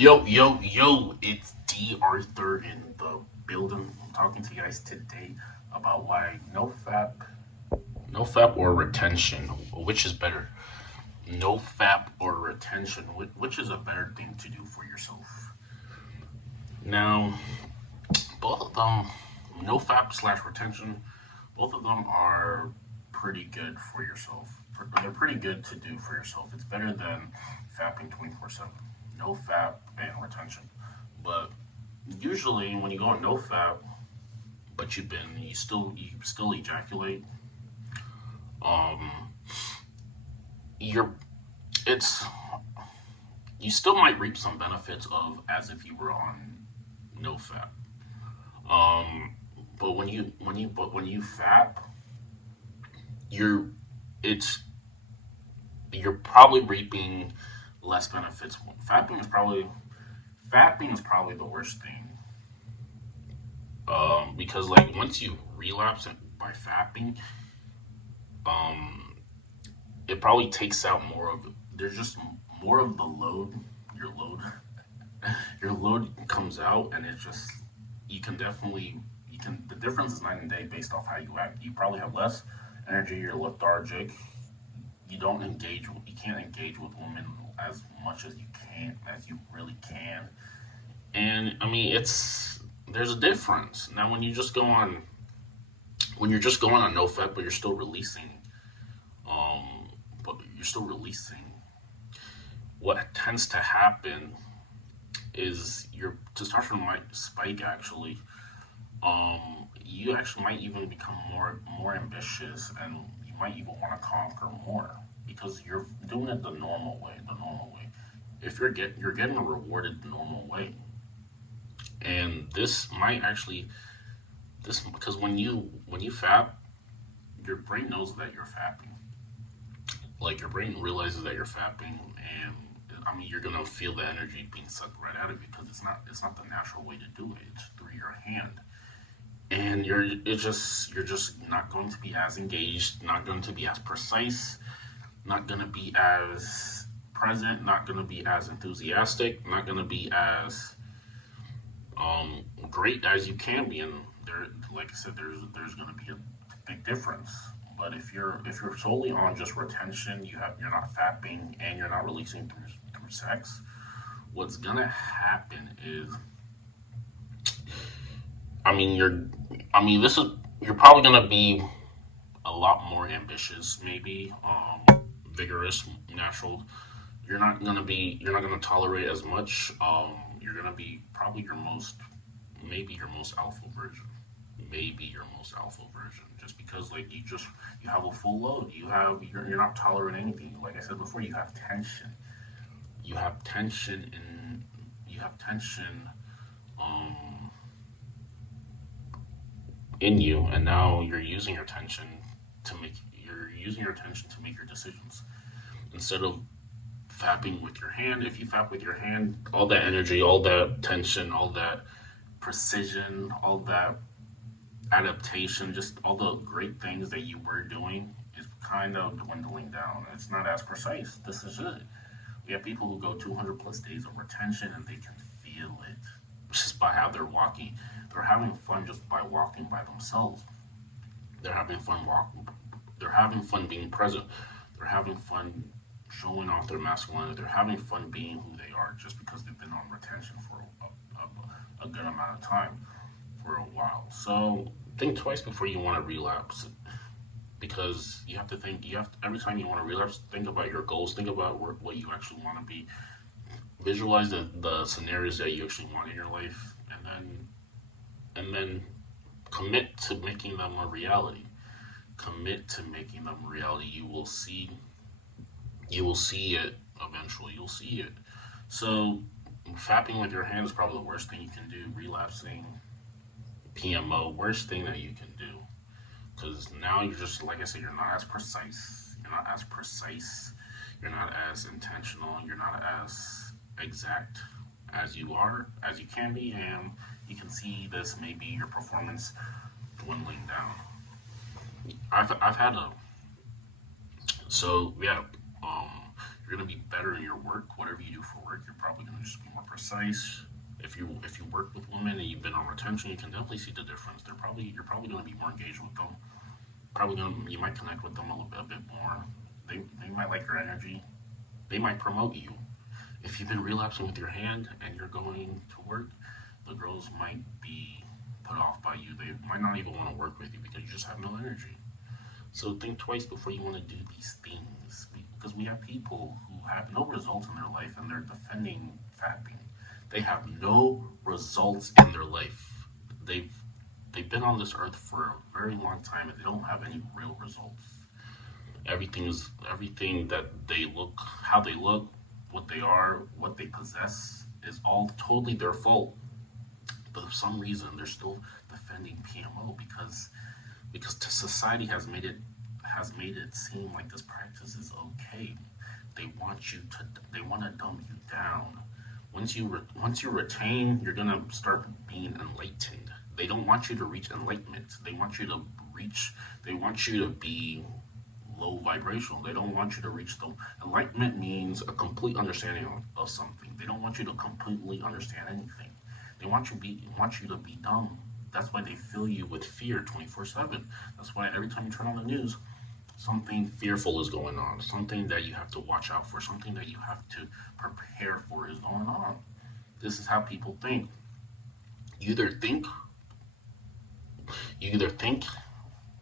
Yo, it's D.Arthur in the building. I'm talking to you guys today about why no FAP or retention, which is better? No FAP or retention, which is a better thing to do for yourself? Now, both of them, no FAP slash retention, both of them are pretty good for yourself. They're pretty good to do for yourself. It's better than fapping 24/7. No FAP and retention. But usually when you go on no FAP, but you still ejaculate, um, you're it's you still might reap some benefits of as if you were on no FAP. Um, but when you FAP, you're it's you're probably reaping less benefits. Fapping is probably the worst thing. Because like once you relapse by fapping, um, it probably takes out more of there's just more of the load. Your load, your load comes out, and it's just you can definitely you can the difference is night and day based off how you act. You probably have less energy. You're lethargic. You can't engage with women as much as you really can. And I mean, it's there's a difference. Now, when you're just going on no fap, um, but you're still releasing. What tends to happen is your testosterone might spike. Actually, you actually might even become more ambitious, and you might even want to conquer more because you're doing it the normal way. The normal way. If you're getting rewarded the normal way, and this might actually this because when you fap, your brain knows that you're fapping. Like your brain realizes that you're fapping, and I mean you're gonna feel the energy being sucked right out of you because it's not the natural way to do it. It's through your hand, and you're just not going to be as engaged, not going to be as precise, not going to be as present, not going to be as enthusiastic, not going to be as great as you can be. And there, like I said, there's going to be a big difference. But if you're solely on just retention, you're not fapping and you're not releasing through sex. What's gonna happen is, I mean, this is you're probably gonna be a lot more ambitious, maybe vigorous, natural. You're not gonna tolerate as much. You're gonna be probably maybe your most alpha version, maybe your most alpha version, just because like you have a full load. You're not tolerating anything. Like I said before, you have tension in you have tension um in you, and now you're using your tension to make your decisions instead of fapping with your hand. If you fap with your hand, all that energy, all that tension, all that precision, all that adaptation, just all the great things that you were doing is kind of dwindling down. It's not as precise. This is it. We have people who go 200 plus days of retention and they can feel it just by how they're walking. They're having fun just by walking by themselves. They're having fun walking. They're having fun being present. They're having fun showing off their masculinity. They're having fun being who they are just because they've been on retention for a good amount of time, for a while. So think twice before you want to relapse because every time you want to relapse, think about your goals, think about what you actually want to be, visualize the scenarios that you actually want in your life, and then commit to making them a reality. Commit to making them a reality. You will see it eventually. You'll see it. So fapping with your hand is probably the worst thing you can do. Relapsing, PMO, worst thing that you can do. Because now you're just, like I said, you're not as precise. You're not as precise. You're not as intentional. You're not as exact as you can be, and you can see this maybe your performance dwindling down. I've had a so yeah. Um, you're gonna be better in your work, whatever you do for work. You're probably gonna just be more precise. If you work with women and you've been on retention, you can definitely see the difference. You're probably going to be more engaged with them. You might connect with them a bit more. They might like your energy. They might promote you. If you've been relapsing with your hand and you're going to work, the girls might be put off by you. They might not even want to work with you because you just have no energy. So think twice before you want to do these things, because we have people who have no results in their life and they're defending fapping. They have no results in their life. They've they've been on this earth for a very long time and they don't have any real results. Everything that they look, how they look, what they are, what they possess is all totally their fault. But for some reason, they're still defending PMO because society has made it seem like this practice is okay. They want to dumb you down. Once you retain, you're gonna start being enlightened. They don't want you to reach enlightenment. They want you to be low vibrational. They don't want you to reach the enlightenment means a complete understanding of something. They don't want you to completely understand anything. Want you to be dumb. That's why they fill you with fear 24/7. That's why every time you turn on the news, something fearful is going on. Something that you have to watch out for. Something that you have to prepare for is going on. This is how people think. You either think you either think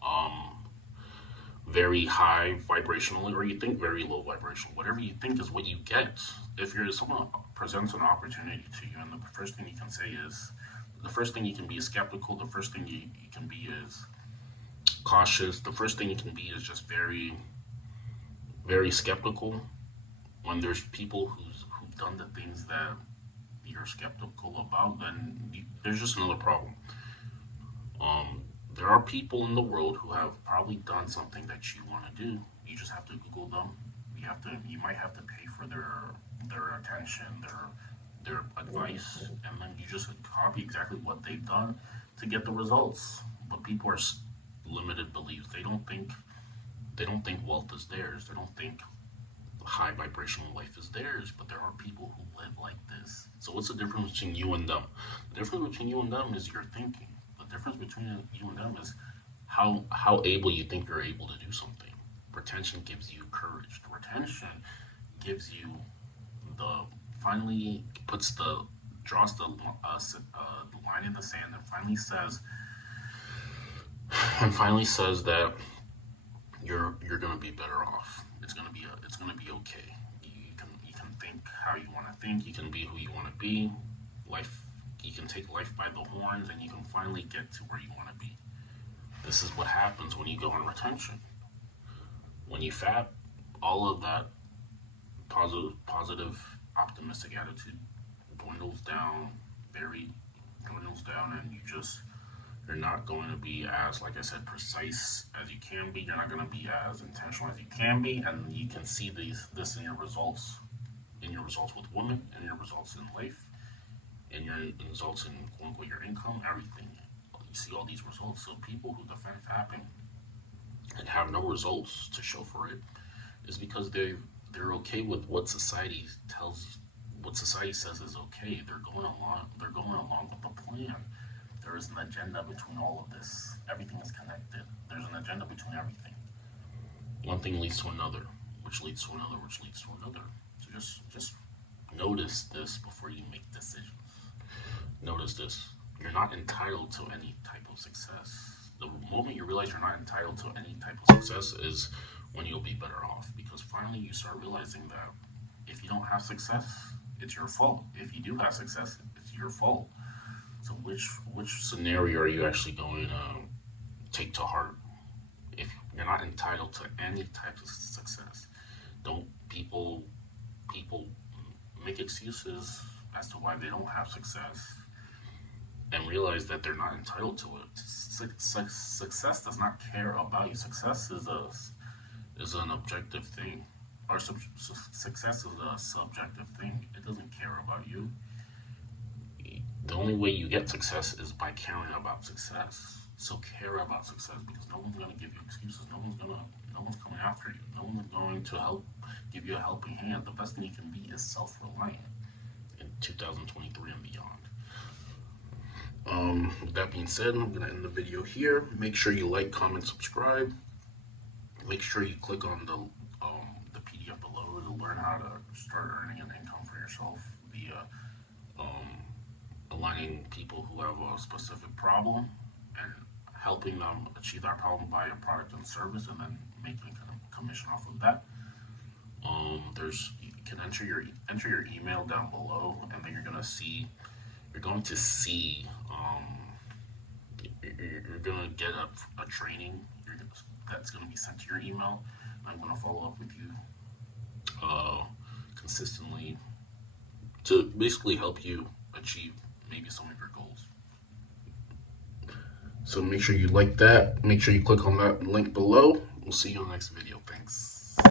um very high vibrationally or you think very low vibrational. Whatever you think is what you get. If you're someone presents an opportunity to you and the first thing you can say is the first thing you can be is skeptical, the first thing you can be is cautious, the first thing you can be is just very skeptical. When there's people who've done the things that you're skeptical about, then there's just another problem. There are people in the world who have probably done something that you want to do. You just have to Google them. You might have to pay for their attention, their advice, and then you just copy exactly what they've done to get the results. But people are limited beliefs. They don't think wealth is theirs. They don't think high vibrational life is theirs. But there are people who live like this. So what's the difference between you and them? The difference between you and them is your thinking. The difference between you and them is how able you think you're able to do something. Retention gives you courage. Retention gives you the finally puts the draws the line in the sand and finally says that you're gonna be better off. It's gonna be okay. You can think how you want to think. You can be who you want to be. Life you can take life by the horns and you can finally get to where you want to be. This is what happens when you go on retention. When you fat, all of that positive, optimistic attitude dwindles down, very dwindles down, and you're not going to be as, like I said, precise as you can be. You're not going to be as intentional as you can be, and you can see this in your results with women, in your results in life, in your results in quote unquote your income, everything. You see all these results. So people who defend fapping and have no results to show for it is because they're okay with what society says is okay. They're going along with the plan. There is an agenda between all of this. Everything is connected. There's an agenda between everything. One thing leads to another, which leads to another, which leads to another. So just notice this before you make decisions. Notice this. You're not entitled to any type of success. The moment you realize you're not entitled to any type of success is when you'll be better off. Because finally you start realizing that if you don't have success, it's your fault. If you do have success, it's your fault. So which scenario are you actually going to take to heart? If you're not entitled to any type of success, don't people make excuses as to why they don't have success and realize that they're not entitled to it. Success does not care about you. Success is an objective thing, or success is a subjective thing. It doesn't care about you. The only way you get success is by caring about success. So care about success because no one's gonna give you excuses. No one's coming after you. No one's going to help give you a helping hand. The best thing you can be is self-reliant. And 2023 and beyond. With that being said, I'm going to end the video here. Make sure you like, comment, subscribe. Make sure you click on the PDF below to learn how to start earning an income for yourself via aligning people who have a specific problem and helping them achieve that problem by a product and service, and then making a commission off of that. You can enter your email down below, and then you're going to see you're going to get a training that's going to be sent to your email. I'm going to follow up with you consistently to basically help you achieve maybe some of your goals. So make sure you like that. Make sure you click on that link below. We'll see you on the next video.